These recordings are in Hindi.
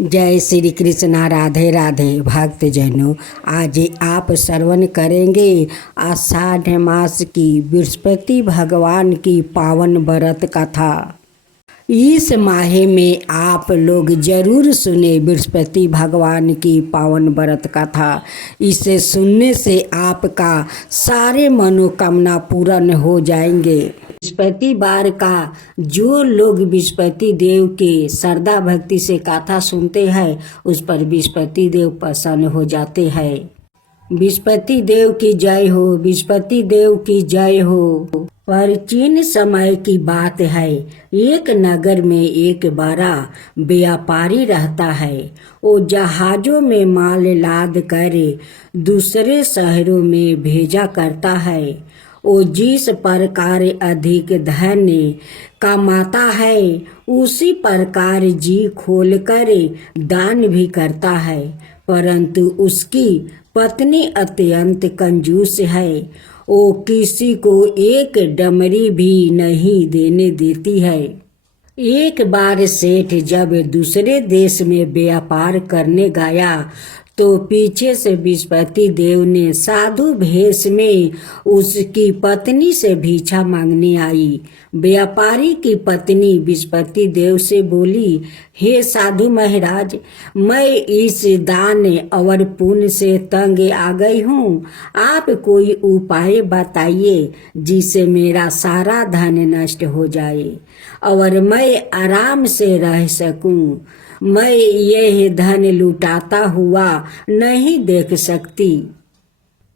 जय श्री कृष्णा। राधे राधे भक्तजनों, आज आप श्रवण करेंगे आषाढ़ मास की बृहस्पति भगवान की पावन व्रत कथा। इस माह में आप लोग जरूर सुने बृहस्पति भगवान की पावन व्रत कथा। इसे सुनने से आपका सारे मनोकामना पूर्ण हो जाएंगे। बृहस्पति बार का जो लोग बृहस्पति देव के श्रद्धा भक्ति से कथा सुनते हैं, उस पर बृहस्पति देव प्रसन्न हो जाते हैं। बृहस्पति देव की जय हो, बृहस्पति देव की जय हो। प्राचीन समय की बात है, एक नगर में एक बड़ा व्यापारी रहता है। वो जहाजों में माल लाद कर दूसरे शहरों में भेजा करता है। वो जिस प्रकार अधिक धन कमाता है, उसी प्रकार जी खोलकर दान भी करता है। परंतु उसकी पत्नी अत्यंत कंजूस है। वो किसी को एक डमरी भी नहीं देने देती है। एक बार सेठ जब दूसरे देश में व्यापार करने गया, तो पीछे से बृहस्पति देव ने साधु भेष में उसकी पत्नी से भिक्षा मांगने आई। व्यापारी की पत्नी बृहस्पति देव से बोली, हे साधु महाराज, मैं इस दान और पुण्य से तंग आ गई हूँ। आप कोई उपाय बताइए जिससे मेरा सारा धन नष्ट हो जाए और मैं आराम से रह सकूं। मैं यह धन लुटाता हुआ नहीं देख सकती।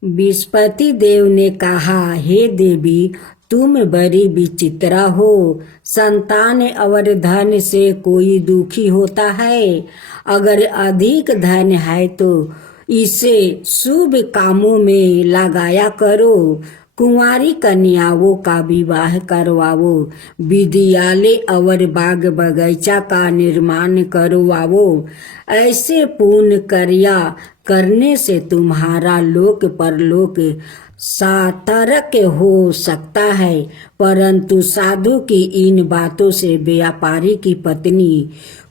बृहस्पति देव ने कहा, हे देवी, तुम बड़ी विचित्र हो। संतान और धन से कोई दुखी होता है। अगर अधिक धन है तो इसे शुभ कामों में लगाया करो। कुंवारी कन्याओं का विवाह करवाओ, विद्यालय और बाग बगीचा का निर्माण करवाओ। ऐसे पुण्य कार्य करने से तुम्हारा लोक परलोक सार्थक हो सकता है। परंतु साधु की इन बातों से व्यापारी की पत्नी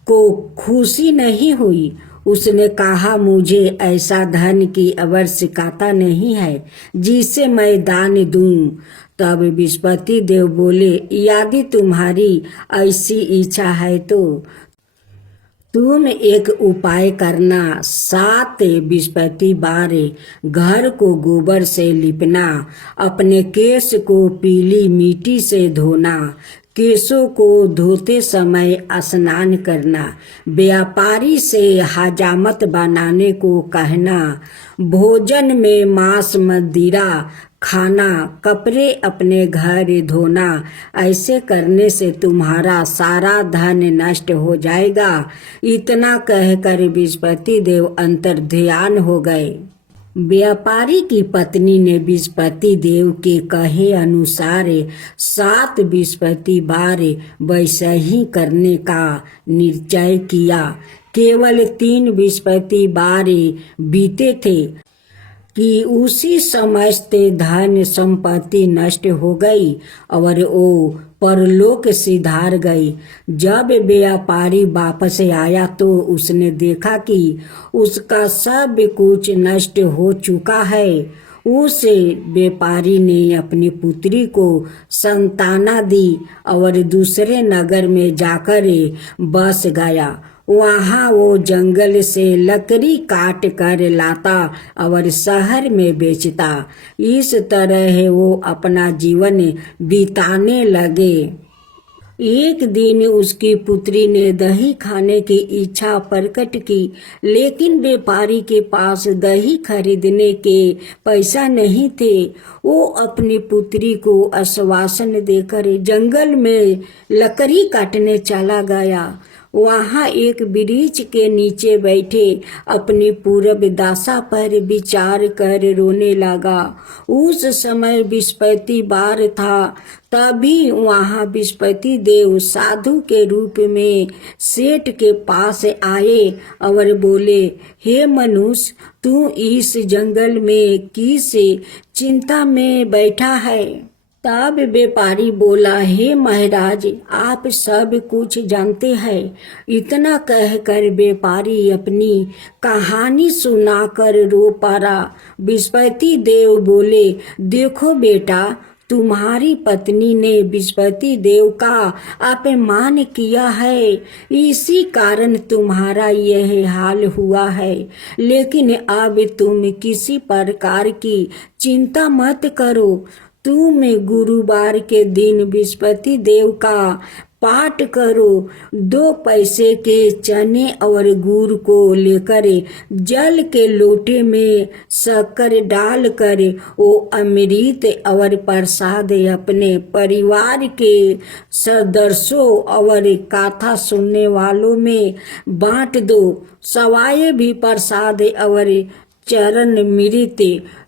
को खुशी नहीं हुई। उसने कहा, मुझे ऐसा धन की आवश्यकता नहीं है जिसे मैं दान दूं। तब बृहस्पति देव बोले, यदि तुम्हारी ऐसी इच्छा है तो तुम एक उपाय करना। 7 बृहस्पति बार घर को गोबर से लिपना, अपने केश को पीली मिट्टी से धोना, केशों को धोते समय स्नान करना, व्यापारी से हजामत बनाने को कहना, भोजन में मांस मदिरा खाना, कपड़े अपने घर धोना। ऐसे करने से तुम्हारा सारा धन नष्ट हो जाएगा। इतना कहकर बृहस्पति देव अंतर्ध्यान हो गए। व्यापारी की पत्नी ने बृहस्पति देव के कहे अनुसार 7 बृहस्पति बार वैसा ही करने का निश्चय किया। केवल 3 बृहस्पति बार बीते थे कि उसी समस्त धन संपत्ति नष्ट हो गई और वो परलोक सिधार गई। जब व्यापारी वापस आया तो उसने देखा कि उसका सब कुछ नष्ट हो चुका है। उस व्यापारी ने अपनी पुत्री को संताना दी और दूसरे नगर में जाकर बस गया। वहाँ वो जंगल से लकड़ी काट कर लाता और शहर में बेचता। इस तरह वो अपना जीवन बिताने लगे। एक दिन उसकी पुत्री ने दही खाने की इच्छा प्रकट की, लेकिन व्यापारी के पास दही खरीदने के पैसा नहीं थे। वो अपनी पुत्री को आश्वासन देकर जंगल में लकड़ी काटने चला गया। वहाँ एक वृक्ष के नीचे बैठे अपनी पूर्व दशा पर विचार कर रोने लगा। उस समय बृहस्पति बार था। तभी वहाँ बृहस्पति देव साधु के रूप में सेठ के पास आए और बोले, हे मनुष्य, तू इस जंगल में किस चिंता में बैठा है? तब व्यापारी बोला, हे महाराज, आप सब कुछ जानते हैं। इतना कहकर व्यापारी अपनी कहानी सुनाकर रो पड़ा। बृहस्पति देव बोले, देखो बेटा, तुम्हारी पत्नी ने बृहस्पति देव का अपमान किया है, इसी कारण तुम्हारा यह हाल हुआ है। लेकिन अब तुम किसी प्रकार की चिंता मत करो। तुम गुरुवार के दिन बृहस्पति देव का पाठ करो। 2 पैसे के चने और गुड़ को लेकर जल के लोटे में शक्कर डालकर वो अमृत और प्रसाद अपने परिवार के सदस्यों और कथा सुनने वालों में बांट दो। सवाए भी प्रसाद और चरण मृत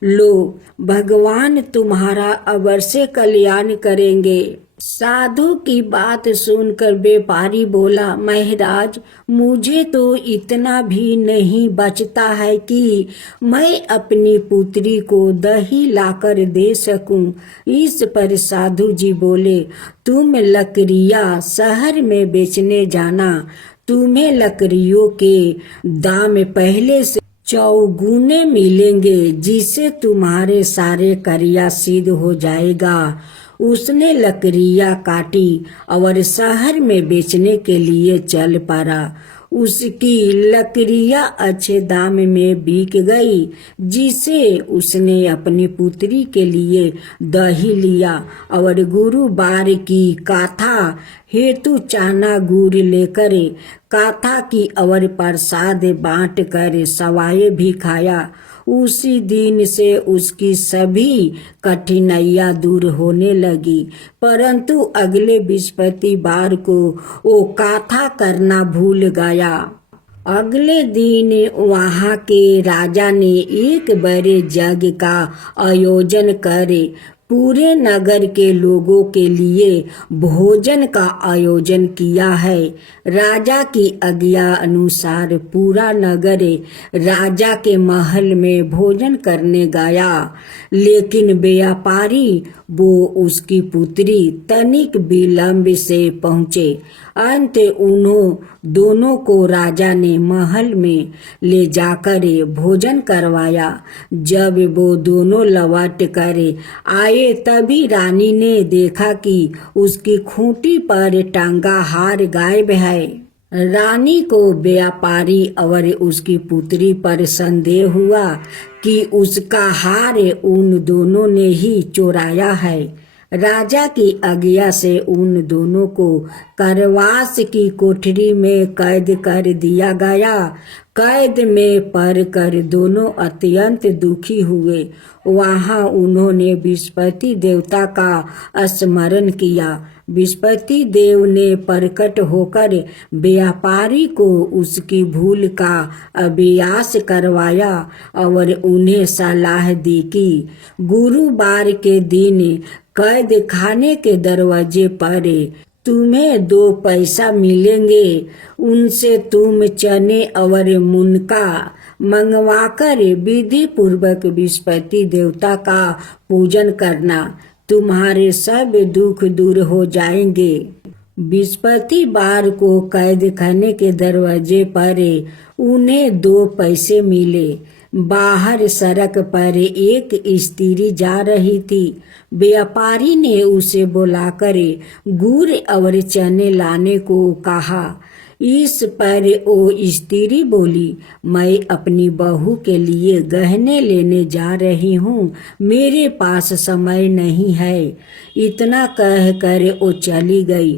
लो, भगवान तुम्हारा अवश्य कल्याण करेंगे। साधु की बात सुनकर व्यापारी बोला, महाराज, मुझे तो इतना भी नहीं बचता है कि मैं अपनी पुत्री को दही लाकर दे सकूं। इस पर साधु जी बोले, तुम लकड़ियां शहर में बेचने जाना। तुम्हें लकड़ियों के दाम पहले से चौगुने मिलेंगे, जिससे तुम्हारे सारे कार्य सिद्ध हो जाएगा। उसने लकड़ियां काटी और शहर में बेचने के लिए चल पड़ा। उसकी लकड़ियां अच्छे दाम में बिक गई, जिसे उसने अपनी पुत्री के लिए दही लिया और गुरुवार की कथा हेतु चना गुड़ लेकर कथा की और प्रसाद बांट कर सवाए भी खाया। उसी दिन से उसकी सभी कठिनाइयां दूर होने लगी। परंतु अगले बृहस्पतिवार को वो कथा करना भूल गया। अगले दिन वहां के राजा ने एक बड़े यज्ञ का आयोजन कर पूरे नगर के लोगों के लिए भोजन का आयोजन किया है। राजा की आज्ञा अनुसार पूरा नगर राजा के महल में भोजन करने गया, लेकिन व्यापारी वो उसकी पुत्री तनिक विलंब से पहुँचे। अंत उन्हों दोनों को राजा ने महल में ले जाकर भोजन करवाया। जब वो दोनों लौट कर आए, तभी रानी ने देखा कि उसकी खूंटी पर टांगा हार गायब है। रानी को व्यापारी और उसकी पुत्री पर संदेह हुआ कि उसका हार उन दोनों ने ही चुराया है। राजा की आज्ञा से उन दोनों को कारावास की कोठरी में कैद कर दिया गया। कैद में पड़कर दोनों अत्यंत दुखी हुए। वहां उन्होंने बृहस्पति देवता का स्मरण किया। बृहस्पति देव ने प्रकट होकर व्यापारी को उसकी भूल का अभ्यास करवाया और उन्हें सलाह दी कि गुरुवार के दिन कैद खाने के दरवाजे पर तुम्हें 2 पैसा मिलेंगे। उनसे तुम चने और मुनका मंगवाकर विधि पूर्वक बृहस्पति देवता का पूजन करना। तुम्हारे सब दुख दूर हो जाएंगे। बृहस्पतिवार को कैद खाने के दरवाजे पर उन्हें 2 पैसे मिले। बाहर सड़क पर एक स्त्री जा रही थी। व्यापारी ने उसे बुलाकर गुड़ और चने लाने को कहा। इस पर वो स्त्री बोली, मैं अपनी बहू के लिए गहने लेने जा रही हूँ, मेरे पास समय नहीं है। इतना कहकर वो चली गई।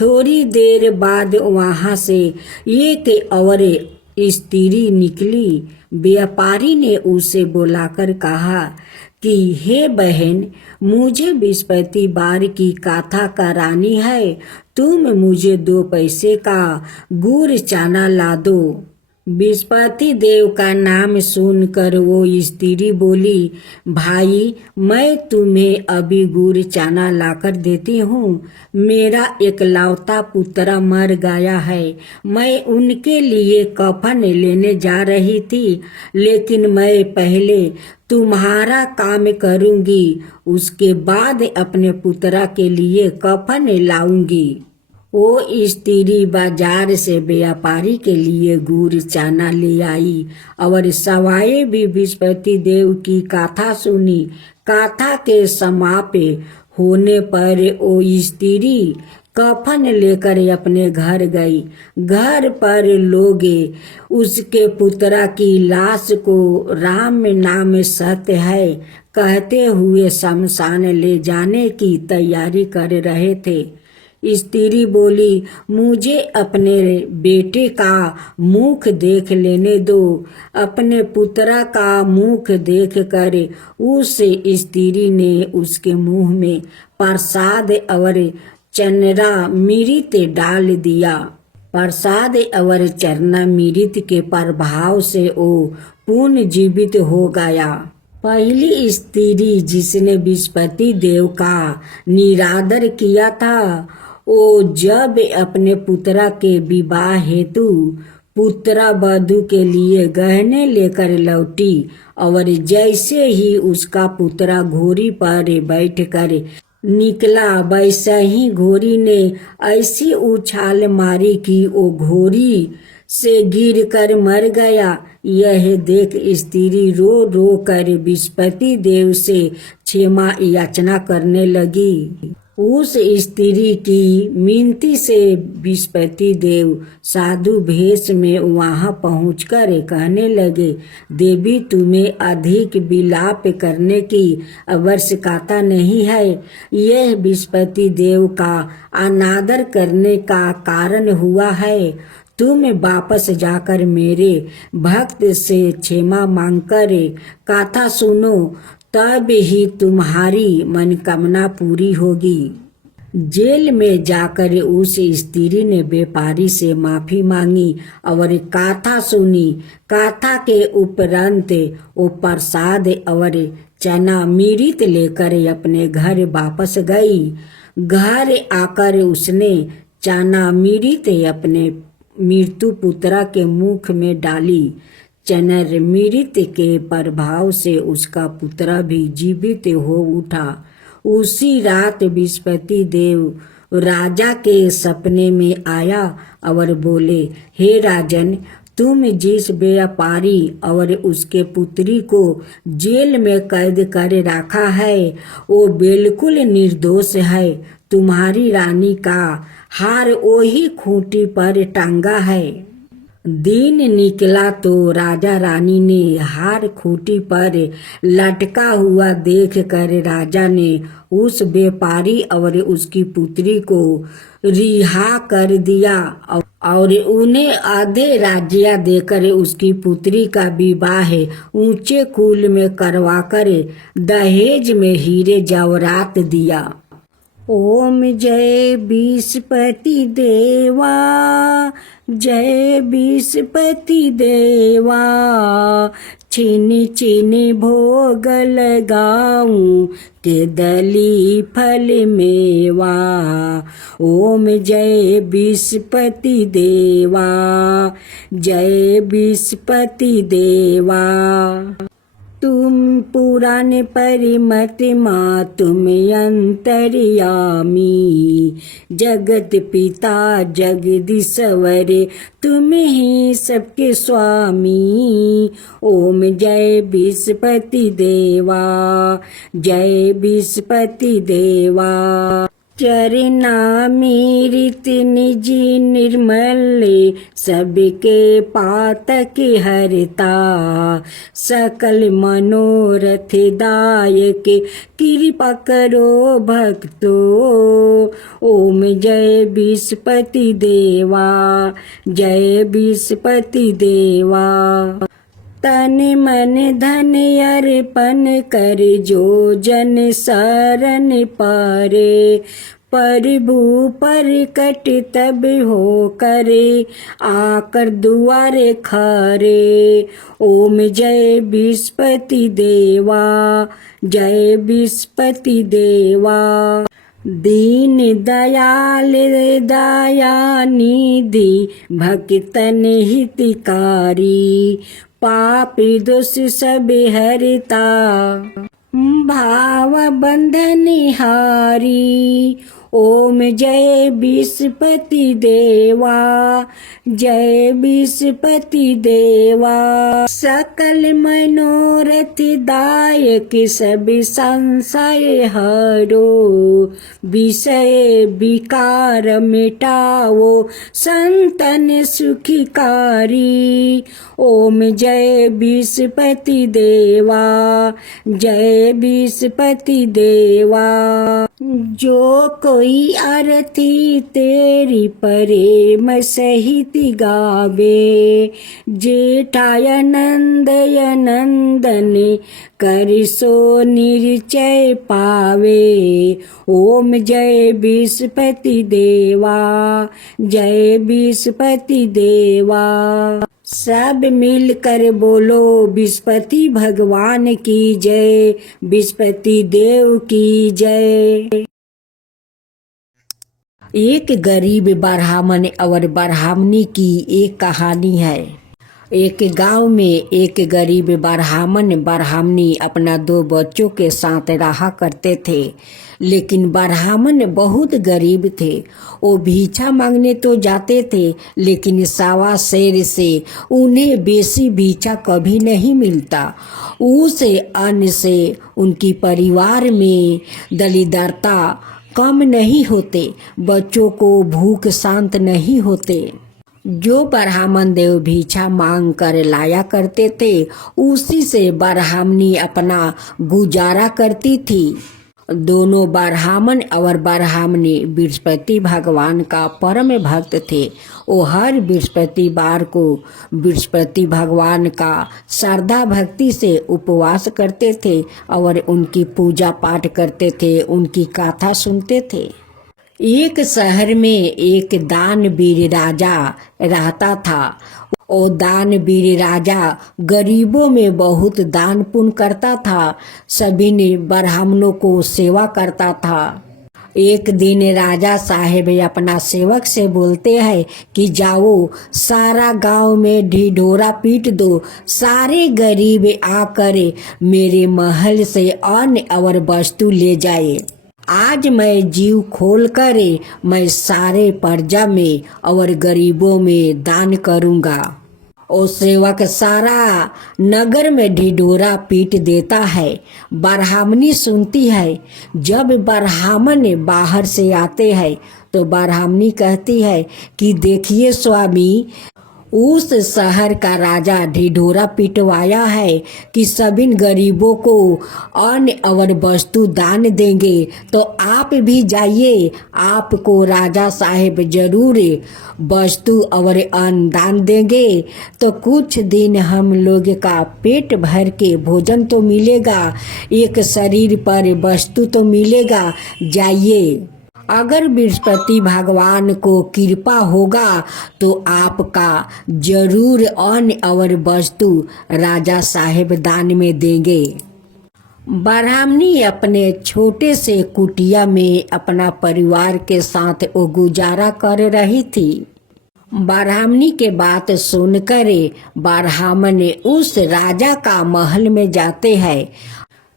थोड़ी देर बाद वहाँ से एक और स्त्री निकली। व्यापारी ने उसे बुलाकर कहा कि हे बहन, मुझे बृहस्पतिवार की कथा करानी है, तुम मुझे 2 पैसे का गुड़ चना ला दो। बृहस्पति देव का नाम सुनकर वो स्त्री बोली, भाई मैं तुम्हें अभी गुड़ चाना लाकर देती हूँ। मेरा एकलौता पुत्र मर गया है। मैं उनके लिए कफन लेने जा रही थी, लेकिन मैं पहले तुम्हारा काम करूँगी, उसके बाद अपने पुत्र के लिए कफन लाऊंगी। वो स्त्री बाजार से व्यापारी के लिए गुड़ चाना ले आई और सवाए भी बृहस्पति देव की कथा सुनी। कथा के समाप्त होने पर वो स्त्री कफन लेकर अपने घर गई। घर पर लोग उसके पुत्र की लाश को राम नाम सत्य है कहते हुए शमशान ले जाने की तैयारी कर रहे थे। स्त्री बोली, मुझे अपने बेटे का मुख देख लेने दो। अपने पुत्र का मुख देखकर उस स्त्री ने उसके मुंह में प्रसाद और चरणामृत डाल दिया। प्रसाद और चरणामृत के प्रभाव से वो पुनर्जीवित हो गया। पहली स्त्री जिसने बृहस्पति देव का निरादर किया था, वो जब अपने पुत्र के विवाह हेतु पुत्र वधू के लिए गहने लेकर लौटी और जैसे ही उसका पुत्र घोड़ी पर बैठकर निकला, वैसे ही घोड़ी ने ऐसी उछाल मारी कि वो घोड़ी से गिरकर मर गया। यह देख स्त्री रो रो कर बृहस्पति देव से क्षमा याचना करने लगी। उस स्त्री की मिनती से बृहस्पति देव साधु भेष में वहां पहुंचकर कहने लगे, देवी तुम्हें अधिक विलाप करने की आवश्यकता नहीं है। यह बृहस्पति देव का अनादर करने का कारण हुआ है। तुम वापस जाकर मेरे भक्त से क्षमा मांगकर कथा सुनो, तब ही तुम्हारी मनोकामना पूरी होगी। जेल में जाकर उस स्त्री ने व्यापारी से माफी मांगी और कथा सुनी। कथा के उपरांत वो प्रसाद और चरणामृत लेकर अपने घर वापस गई। घर आकर उसने चरणामृत अपने मृत्यु पुत्र के मुख में डाली। चरणामृत के प्रभाव से उसका पुत्र भी जीवित हो उठा। उसी रात बृहस्पति देव राजा के सपने में आया और बोले, हे राजन, तुम जिस व्यापारी और उसके पुत्री को जेल में कैद कर रखा है वो बिल्कुल निर्दोष है। तुम्हारी रानी का हार वही खूंटी पर टांगा है। दिन निकला तो राजा रानी ने हार खूंटी पर लटका हुआ देखकर राजा ने उस व्यापारी और उसकी पुत्री को रिहा कर दिया और उन्हें आधे राज्य देकर उसकी पुत्री का विवाह ऊंचे कुल में करवाकर दहेज में हीरे जवाहरात दिया। ओम जय बृहस्पति देवा, जय बृहस्पति देवा, चीनी चीनी भोग लगाऊं के दली फल मेवा। ओम जय बृहस्पति देवा, जय बृहस्पति देवा। तुम पुराण परिमत माँ तुम अंतर्यामी, जगत पिता जगदीश्वर तुम ही सबके स्वामी। ओम जय बृहस्पति देवा, जय बृहस्पति देवा। चरणामृत निज निर्मल सबके पातक हरता, सकल मनोरथ दायक कृपा करो भक्तो। ओम जय बृहस्पति देवा, जय बृहस्पति देवा। तन मन धन अर्पण कर जो जन शरण पारे, प्रभु प्रकट तब हो करे, आकर दुआरे खरे। ओम जय विस्पति देवा, जय विस्पति देवा। दीन दयाल दया निधि, भक्तन हितकारी, पापी दोष सब हरता, भाव बंधन हारी। ओम जय विस्पति देवा, जय विस्पति देवा। सकल मनोरथ दायक सब संशय हरो, विषय विकार मिटाओ संतन सुखकारी। ओम जय विस्पति देवा, जय विस्पति देवा। जो कोई आरती तेरी प्रेम सहित गावे, जेठाय नंदय नंदन कर सो निश्चय पावे। ओम जय विस्पति देवा, जय विस्पति देवा। सब मिलकर बोलो विस्पति भगवान की जय, विस्पति देव की जय। एक गरीब ब्राह्मण और ब्राह्मणी की एक कहानी है। एक गांव में एक गरीब ब्राह्मण ब्राह्मणी अपना 2 बच्चों के साथ रहा करते थे, लेकिन ब्राह्मण बहुत गरीब थे। वो भिक्षा मांगने तो जाते थे, लेकिन सावा शेर से उन्हें बेसी भिक्षा कभी नहीं मिलता। उस अन्न से उनकी परिवार में दरिद्रता कम नहीं होते, बच्चों को भूख शांत नहीं होते। जो ब्राह्मण देव भिक्षा मांग कर लाया करते थे, उसी से ब्राह्मणी अपना गुजारा करती थी। दोनों ब्राह्मण और ब्राह्मणी बृहस्पति भगवान का परम भक्त थे। वो हर बृहस्पतिवार को बृहस्पति भगवान का श्रद्धा भक्ति से उपवास करते थे और उनकी पूजा पाठ करते थे, उनकी कथा सुनते थे। एक शहर में एक दानवीर राजा रहता था। वो दानवीर राजा गरीबों में बहुत दान पुण्य करता था, सभी ने ब्राह्मणों को सेवा करता था। एक दिन राजा साहेब अपना सेवक से बोलते हैं कि जाओ सारा गांव में ढिढोरा पीट दो, सारे गरीब आकर मेरे महल से अन्न और वस्तु ले जाए। आज मैं जीव खोल कर मैं सारे प्रजा में और गरीबों में दान करूँगा। और सेवक सारा नगर में ढिढोरा पीट देता है। ब्राह्मणी सुनती है। जब ब्राह्मण बाहर से आते हैं तो ब्राह्मणी कहती है कि देखिए स्वामी, उस शहर का राजा ढिढोरा पिटवाया है कि सभी गरीबों को अन्न और वस्तु दान देंगे, तो आप भी जाइए, आपको राजा साहेब जरूर वस्तु और अन्न दान देंगे, तो कुछ दिन हम लोग का पेट भर के भोजन तो मिलेगा, एक शरीर पर वस्तु तो मिलेगा, जाइए। अगर बृहस्पति भगवान को कृपा होगा तो आपका जरूर अन्न और वस्तु राजा साहेब दान में देंगे। ब्राह्मणी अपने छोटे से कुटिया में अपना परिवार के साथ वो गुजारा कर रही थी। ब्राह्मणी के बात सुनकर ब्राह्मण उस राजा का महल में जाते हैं।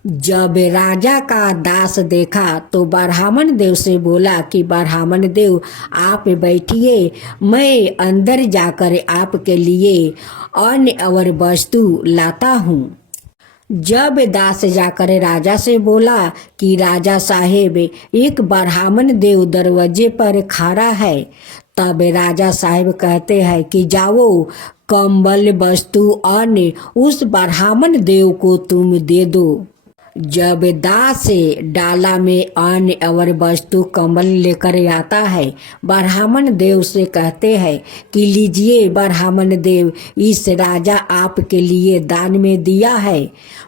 जब राजा का दास देखा तो ब्राह्मण देव से बोला कि ब्राह्मण देव आप बैठिए, मैं अंदर जाकर आपके लिए अन्न और वस्तु लाता हूँ। जब दास जाकर राजा से बोला कि राजा साहेब एक ब्राह्मण देव दरवाजे पर खड़ा है, तब राजा साहेब कहते हैं कि जाओ कंबल वस्तु अन्न उस ब्राह्मण देव को तुम दे दो। जब दास डाला में अन्न और वस्तु कमल लेकर आता है, ब्राह्मण देव से कहते हैं कि लीजिए ब्राह्मण देव, इस राजा आपके लिए दान में दिया है।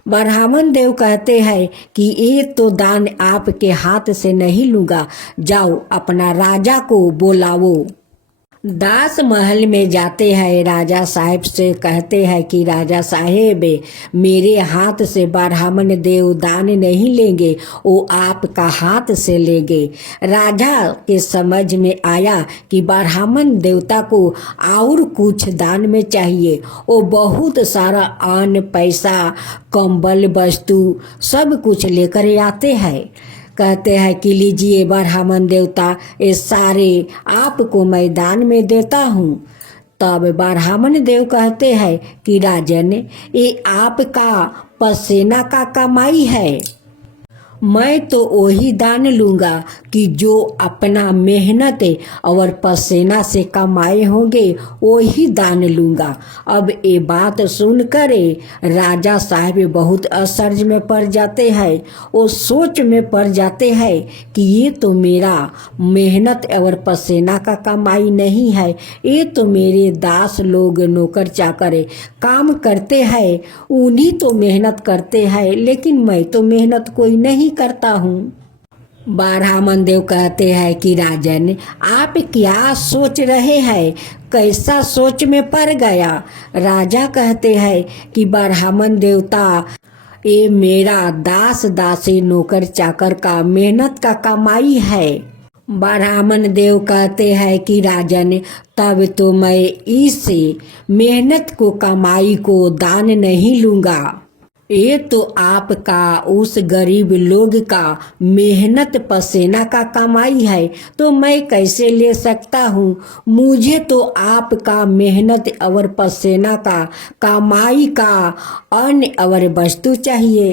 ब्राह्मण देव कहते हैं कि ये तो दान आपके हाथ से नहीं लूँगा, जाओ अपना राजा को बुलाओ। दास महल में जाते हैं, राजा साहब से कहते हैं कि राजा साहेब, मेरे हाथ से ब्राह्मण देव दान नहीं लेंगे, वो आपका हाथ से लेंगे। राजा के समझ में आया कि ब्राह्मण देवता को और कुछ दान में चाहिए। वो बहुत सारा अन्न, पैसा, कंबल, वस्तु सब कुछ लेकर आते हैं। कहते हैं कि लीजिए ब्राह्मण देवता, ये सारे आपको मैं दान में देता हूँ। तब ब्राह्मण देव कहते हैं कि राजन, ये आपका पसीना का कमाई है, मैं तो वही दान लूँगा कि जो अपना मेहनत और पसीना से कमाए होंगे, वही दान लूँगा। अब ये बात सुनकर राजा साहब बहुत असर्ज में पड़ जाते हैं। वो सोच में पड़ जाते हैं कि ये तो मेरा मेहनत और पसीना का कमाई नहीं है, ये तो मेरे दास लोग नौकर चाकर काम करते हैं, उन्हीं तो मेहनत करते हैं, लेकिन मैं तो मेहनत कोई नहीं करता हूँ। ब्राह्मण देव कहते हैं कि राजन, आप क्या सोच रहे हैं, कैसा सोच में पड़ गया। राजा कहते हैं कि ब्राह्मण देवता, ये मेरा दास दासी नौकर चाकर का मेहनत का कमाई है। ब्राह्मण देव कहते हैं कि राजन, तब तो मैं इस मेहनत को कमाई को दान नहीं लूँगा, ये तो आपका उस गरीब लोग का मेहनत पसीना का कमाई है, तो मैं कैसे ले सकता हूँ। मुझे तो आपका मेहनत और पसीना का कमाई का अन्न और वस्तु चाहिए।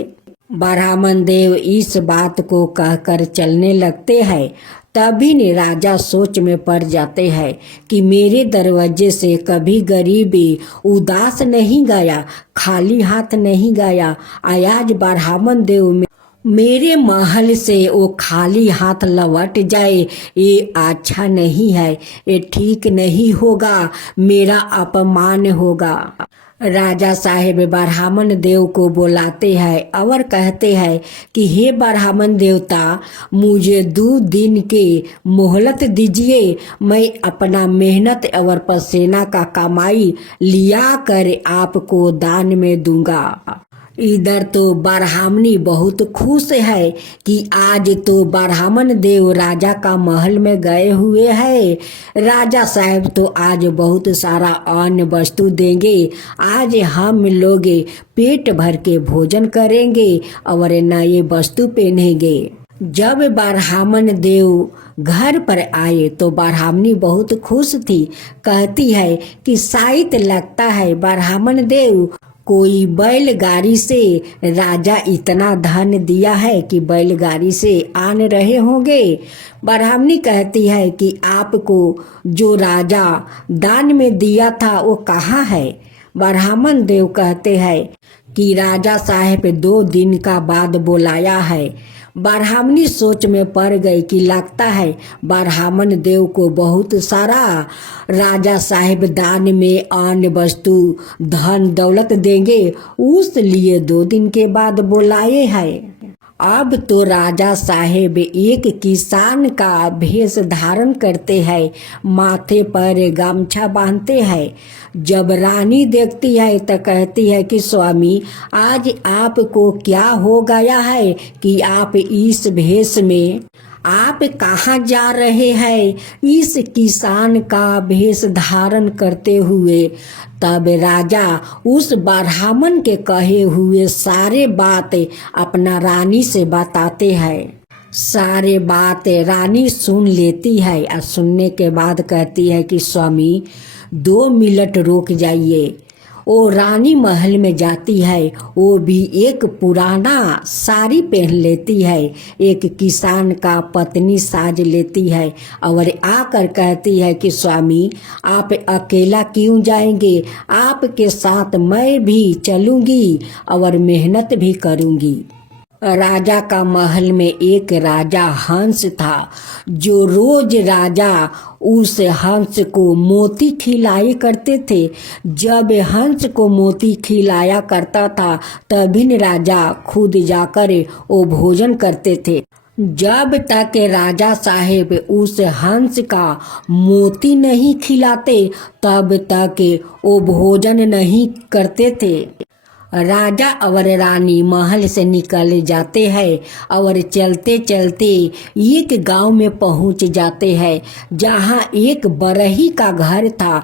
ब्राह्मण देव इस बात को कहकर चलने लगते हैं। तभी ने राजा सोच में पड़ जाते हैं कि मेरे दरवाजे से कभी गरीबी उदास नहीं गया, खाली हाथ नहीं गया। आज ब्राह्मण देव में मेरे महल से वो खाली हाथ लौट जाए, ये अच्छा नहीं है, ये ठीक नहीं होगा, मेरा अपमान होगा। राजा साहेब ब्राह्मण देव को बुलाते हैं और कहते हैं कि हे ब्राह्मण देवता, मुझे 2 दिन के मोहलत दीजिए, मैं अपना मेहनत और पसीना का कमाई लिया कर आपको दान में दूंगा। इधर तो ब्राह्मणी बहुत खुश है कि आज तो ब्राह्मण देव राजा का महल में गए हुए हैं। राजा साहब तो आज बहुत सारा अन्न वस्तु देंगे, आज हम लोग पेट भर के भोजन करेंगे और नए वस्तु पहनेंगे। जब ब्राह्मण देव घर पर आए तो ब्राह्मणी बहुत खुश थी। कहती है कि शायद लगता है ब्राह्मण देव कोई बैलगाड़ी से राजा इतना धन दिया है कि बैलगाड़ी से आन रहे होंगे। ब्राह्मणी कहती है कि आपको जो राजा दान में दिया था वो कहाँ है। ब्राह्मण देव कहते हैं कि राजा साहब 2 दिन का बाद बुलाया है। ब्राह्मणी सोच में पड़ गई कि लगता है ब्राह्मण देव को बहुत सारा राजा साहब दान में अन्न वस्तु धन दौलत देंगे, उस लिए 2 दिन के बाद बुलाए हैं। अब तो राजा साहेब एक किसान का भेष धारण करते हैं, माथे पर गमछा बांधते हैं। जब रानी देखती है तो कहती है कि स्वामी, आज आपको क्या हो गया है कि आप इस भेष में, आप कहाँ जा रहे हैं इस किसान का भेष धारण करते हुए। तब राजा उस ब्राह्मण के कहे हुए सारे बात अपना रानी से बताते हैं। सारे बात रानी सुन लेती है और सुनने के बाद कहती है कि स्वामी 2 मिनट रुक जाइए। वो रानी महल में जाती है, वो भी एक पुराना साड़ी पहन लेती है, एक किसान का पत्नी साज लेती है और आकर कहती है कि स्वामी, आप अकेला क्यों जाएंगे, आपके साथ मैं भी चलूँगी और मेहनत भी करूँगी। राजा का महल में एक राजा हंस था, जो रोज राजा उस हंस को मोती खिलाया करते थे। जब हंस को मोती खिलाया करता था तभी राजा खुद जाकर वो भोजन करते थे। जब तक राजा साहेब उस हंस का मोती नहीं खिलाते तब तक वो भोजन नहीं करते थे। राजा और रानी महल से निकल जाते हैं और चलते चलते एक गांव में पहुंच जाते हैं, जहां एक बरही का घर था।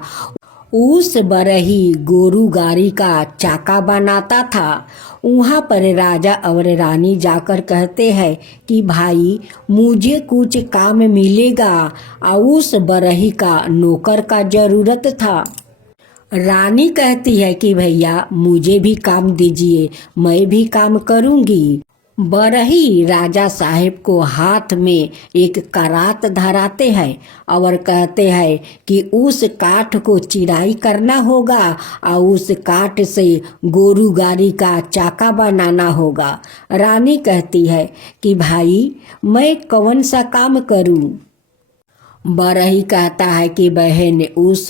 उस बरही गोरू गाड़ी का चाका बनाता था। वहाँ पर राजा और रानी जाकर कहते हैं कि भाई मुझे कुछ काम मिलेगा, और उस बरही का नौकर का जरूरत था। रानी कहती है कि भैया मुझे भी काम दीजिए, मैं भी काम करूंगी। बरही राजा साहेब को हाथ में एक करात धराते हैं और कहते हैं कि उस काठ को चिराई करना होगा और उस काठ से गोरू गाड़ी का चाका बनाना होगा। रानी कहती है कि भाई मैं कौन सा काम करूं? बरही कहता है कि बहन उस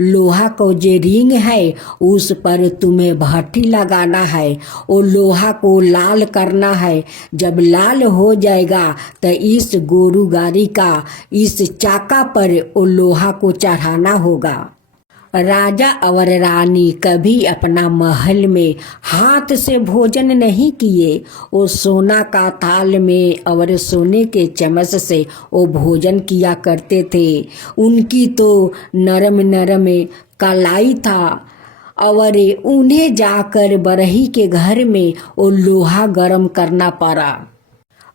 लोहा को जो रिंग है उस पर तुम्हें भट्टी लगाना है, वो लोहा को लाल करना है। जब लाल हो जाएगा तो इस गोरू गाड़ी का इस चाका पर वो लोहा को चढ़ाना होगा। राजा और रानी कभी अपना महल में हाथ से भोजन नहीं किए। वो सोना का थाल में और सोने के चम्मच से वो भोजन किया करते थे। उनकी तो नरम नरम कलाई था और उन्हें जाकर बरही के घर में वो लोहा गर्म करना पड़ा।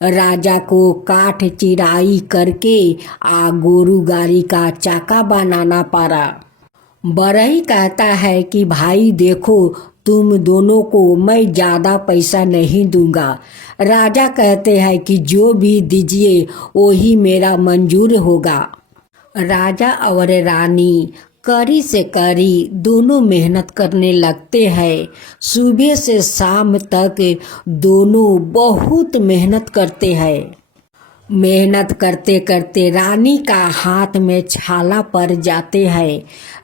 राजा को काठ चिराई करके गोरू गाड़ी का चाका बनाना पड़ा। बरही कहता है कि भाई देखो तुम दोनों को मैं ज़्यादा पैसा नहीं दूंगा। राजा कहते हैं कि जो भी दीजिए वही मेरा मंजूर होगा। राजा और रानी कड़ी से कड़ी दोनों मेहनत करने लगते हैं। सुबह से शाम तक दोनों बहुत मेहनत करते हैं। मेहनत करते करते रानी का हाथ में छाला पड़ जाते हैं,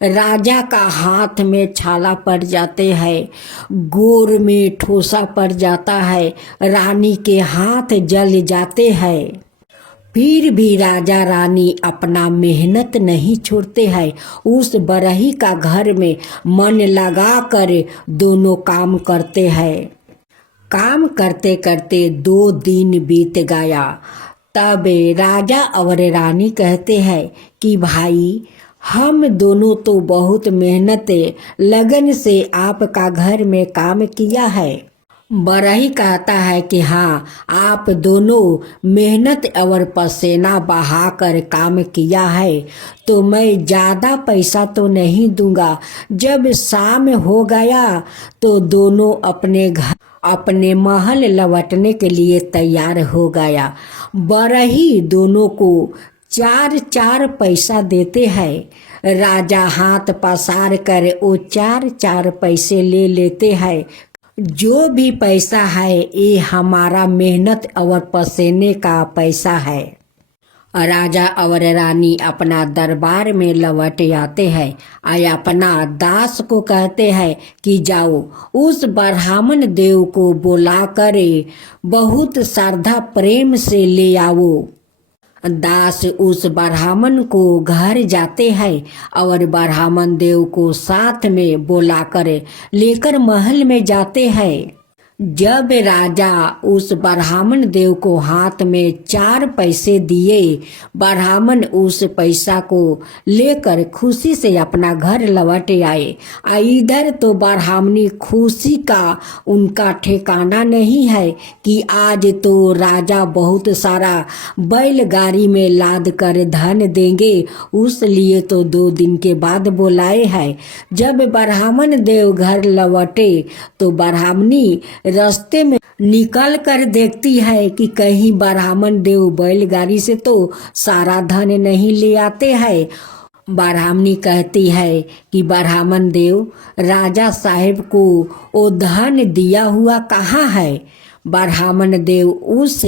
राजा का हाथ में छाला पड़ जाते हैं, गोर में ठोसा पड़ जाता है, रानी के हाथ जल जाते हैं। फिर भी राजा रानी अपना मेहनत नहीं छोड़ते हैं। उस बरही का घर में मन लगा कर दोनों काम करते हैं। काम करते करते 2 दिन बीत गया। तब राजा और रानी कहते हैं कि भाई हम दोनों तो बहुत मेहनत लगन से आपका घर में काम किया है। बरही कहता है कि हाँ आप दोनों मेहनत और पसीना बहाकर काम किया है तो मैं ज़्यादा पैसा तो नहीं दूंगा। जब शाम हो गया तो दोनों अपने महल लौटने के लिए तैयार हो गया। बरही दोनों को 4-4 पैसा देते हैं। राजा हाथ पसार कर वो 4-4 पैसे ले लेते हैं। जो भी पैसा है ये हमारा मेहनत और पसीने का पैसा है। राजा और रानी अपना दरबार में लौट आते हैं और अपना दास को कहते हैं कि जाओ उस ब्राह्मण देव को बुला कर बहुत श्रद्धा प्रेम से ले आओ। दास उस ब्राह्मण को घर जाते हैं और ब्राह्मण देव को साथ में बुलाकर लेकर महल में जाते हैं। जब राजा उस ब्राह्मण देव को हाथ में 4 पैसे दिए, ब्राह्मण उस पैसा को लेकर खुशी से अपना घर लौट आए। इधर तो ब्राह्मणी खुशी का उनका ठिकाना नहीं है कि आज तो राजा बहुत सारा बैलगाड़ी में लाद कर धन देंगे, उस लिए तो 2 दिन के बाद बुलाए हैं। जब ब्राह्मण देव घर लौटे तो ब्राह्मणी रास्ते में निकल कर देखती है कि कहीं ब्राह्मण देव बैलगाड़ी से तो सारा धन नहीं ले आते हैं। ब्राह्मणी कहती है कि ब्राह्मण देव राजा साहेब को वो धन दिया हुआ कहाँ है? ब्राह्मण देव उस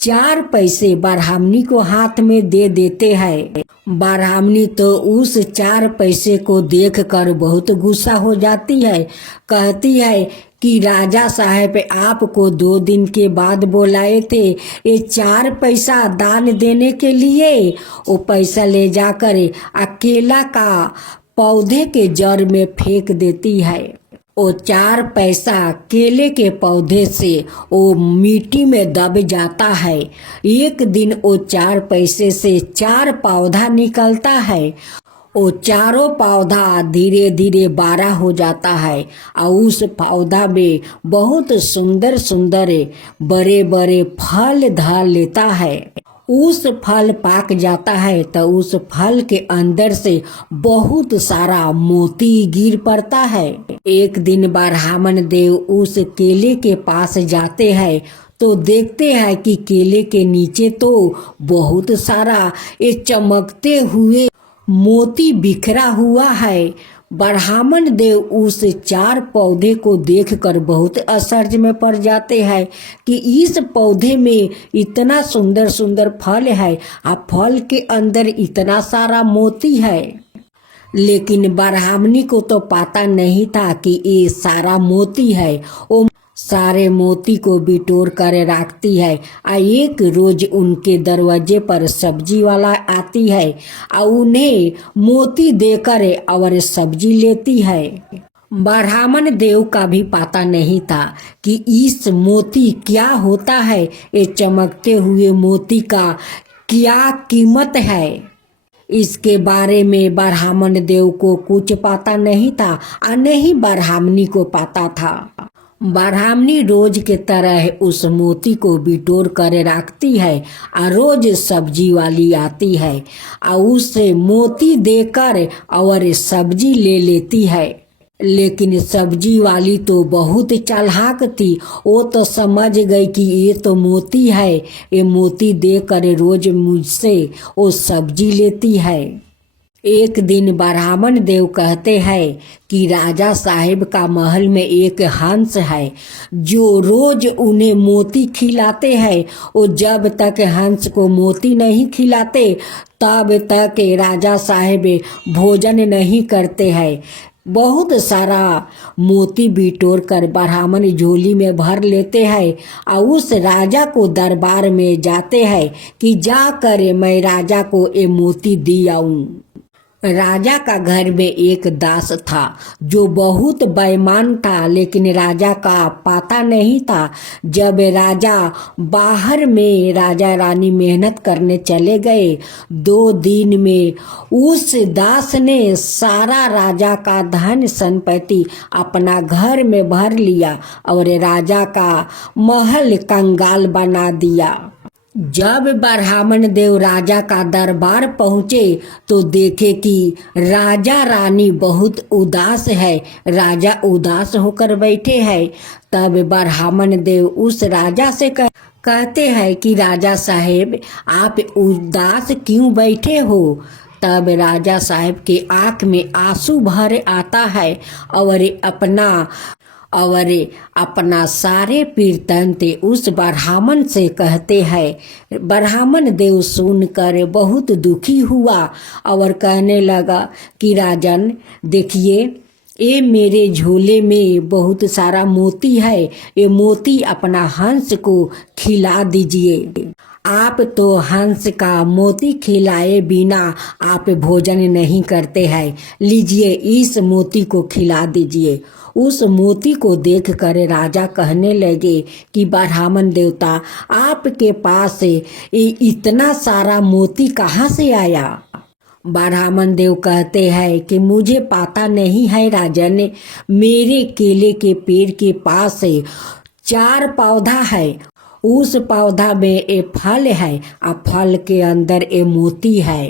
4 पैसे ब्राह्मणी को हाथ में दे देते हैं। ब्राह्मणी तो उस 4 पैसे को देखकर बहुत गुस्सा हो जाती है। कहती है कि राजा साहब आपको 2 दिन के बाद बुलाए थे, ये 4 पैसा दान देने के लिए। वो पैसा ले जाकर अकेला का पौधे के जड़ में फेंक देती है। वो 4 पैसा केले के पौधे से वो मिट्टी में दब जाता है। एक दिन वो 4 पैसे से 4 पौधा निकलता है। वो चारों पौधा धीरे धीरे बड़ा हो जाता है और उस पौधा में बहुत सुंदर सुंदर बड़े बड़े फल धर लेता है। उस फल पाक जाता है तो उस फल के अंदर से बहुत सारा मोती गिर पड़ता है। एक दिन ब्राह्मण देव उस केले के पास जाते हैं तो देखते हैं कि केले के नीचे तो बहुत सारा ये चमकते हुए मोती बिखरा हुआ है। ब्राह्मण देव उस 4 पौधे को देखकर बहुत आश्चर्य में पड़ जाते हैं कि इस पौधे में इतना सुंदर सुंदर फल है और फल के अंदर इतना सारा मोती है। लेकिन ब्राह्मणी को तो पता नहीं था कि ये सारा मोती है। वो सारे मोती को बिटोर कर रखती है। एक रोज उनके दरवाजे पर सब्जी वाला आती है और उन्हें मोती देकर और सब्जी लेती है। ब्राह्मण देव का भी पता नहीं था कि इस मोती क्या होता है, ये चमकते हुए मोती का क्या कीमत है। इसके बारे में ब्राह्मण देव को कुछ पता नहीं था और नहीं ब्राह्मणी को पता था। ब्राह्मणी रोज के तरह उस मोती को बिटोर कर रखती है और रोज सब्जी वाली आती है और उसे मोती देकर और सब्जी ले लेती है। लेकिन सब्जी वाली तो बहुत चालाक थी। वो तो समझ गई कि ये तो मोती है, ये मोती देकर रोज मुझसे वो सब्जी लेती है। एक दिन ब्राह्मण देव कहते हैं कि राजा साहिब का महल में एक हंस है जो रोज उन्हें मोती खिलाते हैं। वो जब तक हंस को मोती नहीं खिलाते तब तक राजा साहिब भोजन नहीं करते हैं। बहुत सारा मोती बिटोर कर ब्राह्मण झोली में भर लेते हैं और उस राजा को दरबार में जाते हैं कि जाकर मैं राजा को ये मोती दी आऊं। राजा का घर में एक दास था जो बहुत बेईमान था, लेकिन राजा का पता नहीं था। जब राजा बाहर में राजा रानी मेहनत करने चले गए, 2 दिन में उस दास ने सारा राजा का धन संपत्ति अपना घर में भर लिया और राजा का महल कंगाल बना दिया। जब ब्राह्मण देव राजा का दरबार पहुँचे तो देखे कि राजा रानी बहुत उदास है। राजा उदास होकर बैठे हैं। तब ब्राह्मण देव उस राजा से कहते हैं कि राजा साहेब आप उदास क्यों बैठे हो। तब राजा साहब के आँख में आंसू भर आता है और अपना सारे पीरतंते उस ब्राह्मण से कहते हैं। ब्राह्मण देव सुनकर बहुत दुखी हुआ और कहने लगा कि राजन देखिए, ये मेरे झोले में बहुत सारा मोती है, ये मोती अपना हंस को खिला दीजिए। आप तो हंस का मोती खिलाए बिना आप भोजन नहीं करते हैं, लीजिए इस मोती को खिला दीजिए। उस मोती को देखकर राजा कहने लगे कि ब्राह्मण देवता आपके पास इतना सारा मोती कहाँ से आया। ब्राह्मण देव कहते हैं कि मुझे पता नहीं है राजन, मेरे केले के पेड़ के पास 4 पौधा है, उस पौधा में एक फल है और फल के अंदर एक मोती है।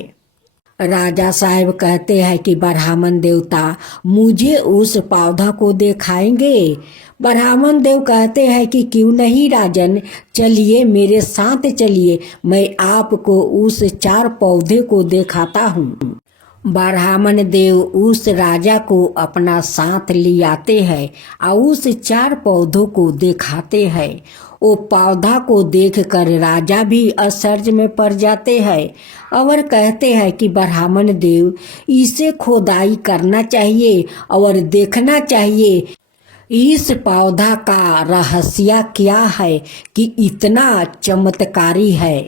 राजा साहब कहते हैं कि ब्राह्मण देवता मुझे उस पौधा को दिखाएंगे। ब्राह्मण देव कहते हैं कि क्यों नहीं राजन, चलिए मेरे साथ चलिए, मैं आपको उस 4 पौधे को दिखाता हूँ। ब्राह्मण देव उस राजा को अपना साथ ले आते हैं और उस 4 पौधों को दिखाते हैं। वो पौधा को देखकर राजा भी आश्चर्य में पड़ जाते हैं और कहते हैं कि ब्राह्मण देव, इसे खोदाई करना चाहिए और देखना चाहिए इस पौधा का रहस्य क्या है कि इतना चमत्कारी है।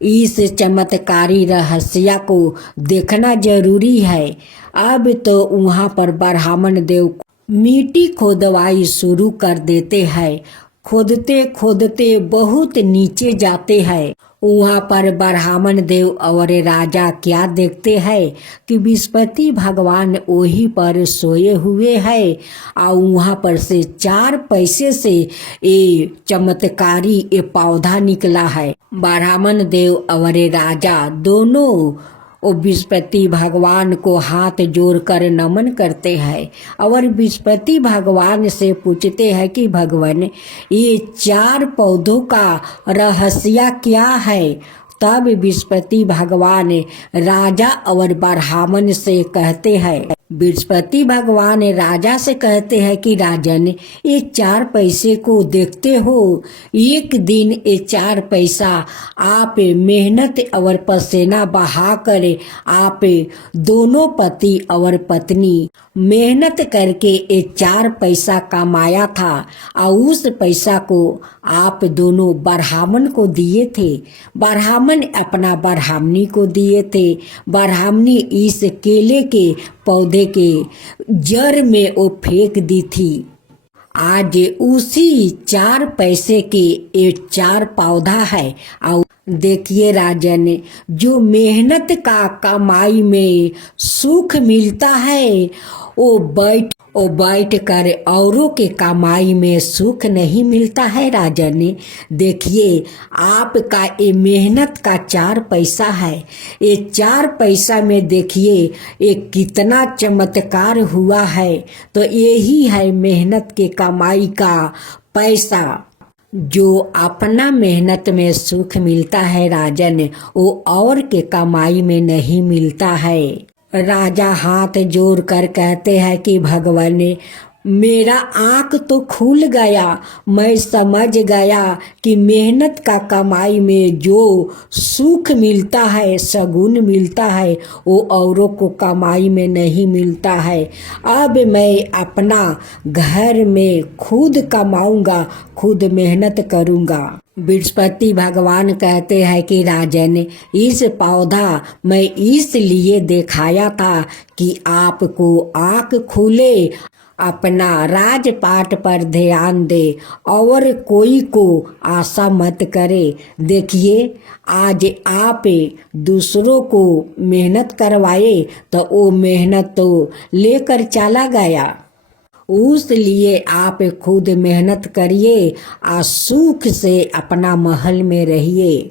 इस चमत्कारी रहस्य को देखना जरूरी है। अब तो वहाँ पर ब्राह्मण देव मिट्टी खोदवाई शुरू कर देते हैं। खोदते खोदते बहुत नीचे जाते हैं। वहाँ पर ब्राह्मण देव और राजा क्या देखते हैं कि बृहस्पति भगवान वहीं पर सोए हुए हैं और वहाँ पर से 4 पैसे से ये चमत्कारी ये पौधा निकला है। ब्राह्मण देव और राजा दोनों वो बृहस्पति भगवान को हाथ जोड़कर नमन करते हैं और बृहस्पति भगवान से पूछते हैं कि भगवान, ये 4 पौधों का रहस्य क्या है। तब बृहस्पति भगवान राजा और ब्राह्मण से कहते हैं, बृहस्पति भगवान राजा से कहते हैं कि राजन, ये 4 पैसे को देखते हो, एक दिन ये 4 पैसा आप मेहनत और पसीना बहाकर आप दोनों पति और पत्नी मेहनत करके ये 4 पैसा कमाया था और उस पैसा को आप दोनों ब्राह्मण को दिए थे। ब्राह्मण अपना ब्राह्मणी को दिए थे। ब्राह्मणी इस केले के पौधे के जड़ में वो फेंक दी थी। आज उसी 4 पैसे के ये 4 पौधा है। और देखिए राजन, जो मेहनत का कमाई में सुख मिलता है वो बैठ कर औरों के कमाई में सुख नहीं मिलता है। राजन, देखिए आपका ये मेहनत का 4 पैसा है। ये 4 पैसा में देखिए ये कितना चमत्कार हुआ है। तो यही है मेहनत के कमाई का पैसा। जो अपना मेहनत में सुख मिलता है राजन, वो और के कमाई में नहीं मिलता है। राजा हाथ जोड़ कर कहते हैं कि भगवान, मेरा आँख तो खुल गया। मैं समझ गया कि मेहनत का कमाई में जो सुख मिलता है, सगुन मिलता है, वो औरों को कमाई में नहीं मिलता है। अब मैं अपना घर में खुद कमाऊंगा, खुद मेहनत करूंगा। बृहस्पति भगवान कहते हैं कि राजन, इस पौधा मैं इसलिए दिखाया था कि आपको आँख खुले, अपना राजपाट पर ध्यान दे और कोई को आशा मत करे। देखिए आज आप दूसरों को मेहनत करवाए तो वो मेहनत तो लेकर चला गया। उस लिए आप खुद मेहनत करिए और सुख से अपना महल में रहिए।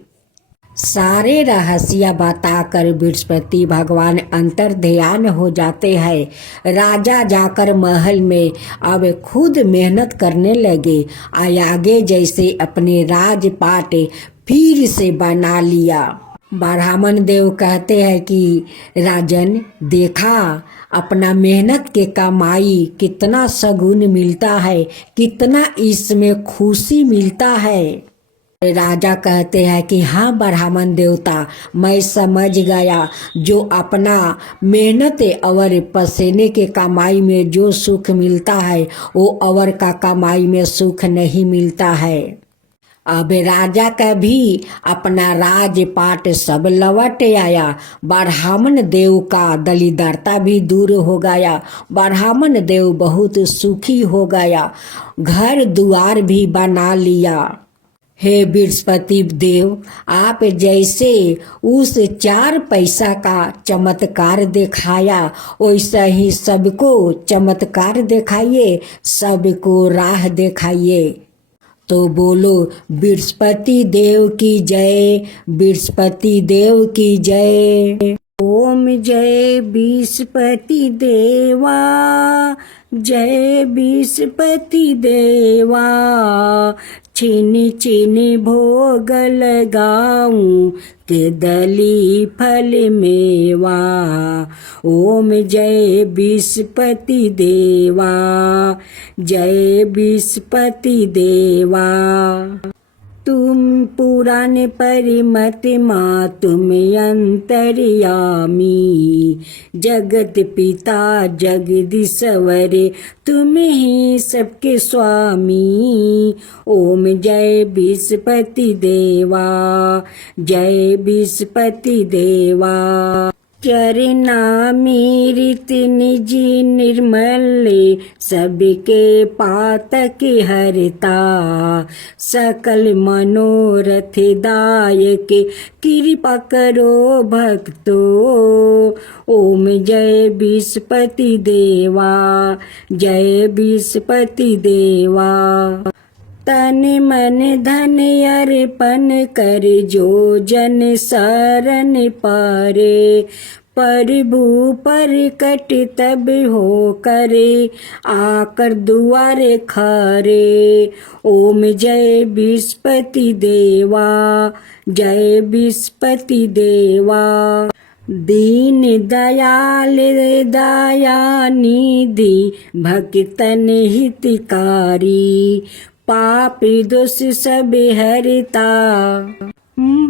सारे रहस्य बताकर बृहस्पति भगवान अंतर ध्यान हो जाते हैं। राजा जाकर महल में अब खुद मेहनत करने लगे। आगे जैसे अपने राजपाट फिर से बना लिया। ब्राह्मण देव कहते हैं कि राजन, देखा अपना मेहनत के कमाई कितना सगुन मिलता है, कितना इसमें खुशी मिलता है। राजा कहते हैं कि हाँ ब्राह्मण देवता, मैं समझ गया। जो अपना मेहनत और पसीने के कमाई में जो सुख मिलता है वो और का कमाई में सुख नहीं मिलता है। अब राजा का भी अपना राजपाट सब लौट आया। ब्राह्मण देव का दरिद्रता भी दूर हो गया। ब्राह्मण देव बहुत सुखी हो गया, घर द्वार भी बना लिया। हे बृहस्पति देव, आप जैसे उस 4 पैसा का चमत्कार दिखाया वैसा ही सबको चमत्कार दिखाइए, सबको राह दिखाइए। तो बोलो बृहस्पति देव की जय, बृहस्पति देव की जय। ओम ओम जय विस्पति देवा, जय विस्पति देवा। छिन छिन भोग लगाऊं कदली फल मेवा। ओम जय विस्पति देवा, जय विस्पति देवा। तुम पुराण परिमत माँ तुम अंतर्यामी, जगत पिता जगदीश्वर तुम ही सबके स्वामी। ओम जय विस्पति देवा, जय विस्पति देवा। चरनामी रीत निज निर्मल, सबके पातक हरता। सकल मनोरथ दायक कृपा करो भक्तो। ओम जय विस्पति देवा, जय विस्पति देवा। तन मन धन अर्पण कर जो जन शरण पारे। प्रभु पर कट तब हो करे, आकर दुआरे खारे। ओम जय विस्पति देवा, जय विस्पति देवा। दीन दयाल दया निधि भक्तन हितकारी। पाप दोष सब हरता,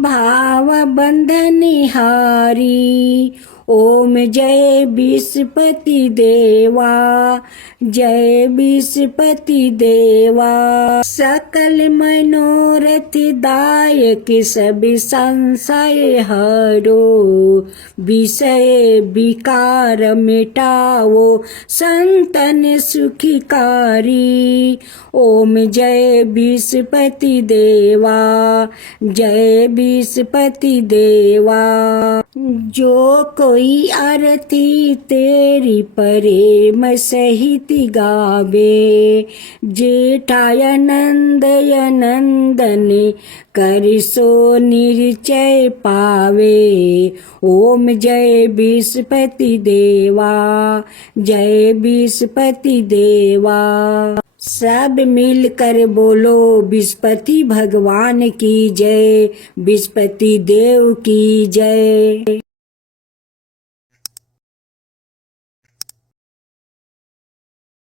भाव बंधन हारी। ओम जय विस्पति देवा, जय विस्पति देवा। सकल मनोरथ दायक सब संशय हरो। विषय विकार मिटाओ संतन सुखकारी। ओम जय विस्पति देवा, जय विस्पति देवा। जो कोई आरती तेरी प्रेम सहित गावे। जेठाय नंदय नंदन कर सो निश्चय पावे। ओम जय विस्पति देवा, जय विस्पति देवा। सब मिलकर बोलो विस्पति भगवान की जय, विस्पति देव की जय।